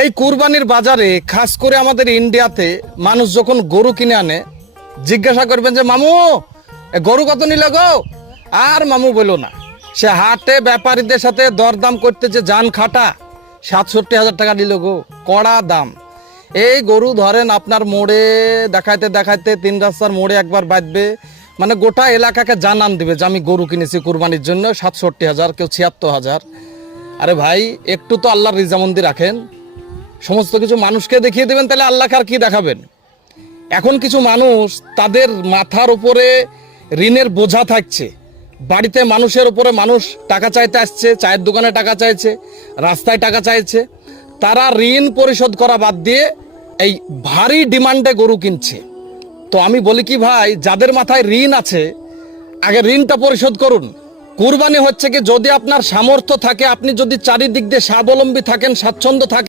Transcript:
এই কুরবানির বাজারে খাস করে আমাদের ইন্ডিয়াতে মানুষ যখন গরু কিনে আনে জিজ্ঞাসা করবেন যে মামু এ গরু কত নিল গো। আর মামু বলো না, সে হাটে ব্যাপারীদের সাথে দরদাম করতে যে জান খাটা ৬৭,০০০ টাকা নিল গো, কড়া দাম। এই গরু ধরেন আপনার মোড়ে দেখাইতে দেখাইতে ৩ রাস্তার মোড়ে একবার বাঁধবে, মানে গোটা এলাকাকে জানান দিবে যে আমি গরু কিনেছি কুরবানির জন্য ৬৭,০০০, কেউ ৭৬,০০০। আরে ভাই একটু তো আল্লাহর রিজামন্দি রাখেন, সমস্ত কিছু মানুষকে দেখিয়ে দেবেন, তাহলে আল্লাহকে আর কি দেখাবেন? এখন কিছু মানুষ তাদের মাথার উপরে ঋণের বোঝা থাকছে, বাড়িতে মানুষের উপরে মানুষ টাকা চাইতে আসছে, চায়ের দোকানে টাকা চাইছে, রাস্তায় টাকা চাইছে, তারা ঋণ পরিশোধ করা বাদ দিয়ে এই ভারী ডিমান্ডে গরু কিনছে। তো আমি বলি কি ভাই, যাদের মাথায় ঋণ আছে আগে ঋণটা পরিশোধ করুন। কুরবানি হচ্ছে কি, যদি আপনার সামর্থ্য থাকে, আপনি যদি চারিদিক দিয়ে স্বাবলম্বী থাকেন, স্বাচ্ছন্দ্য থাকেন,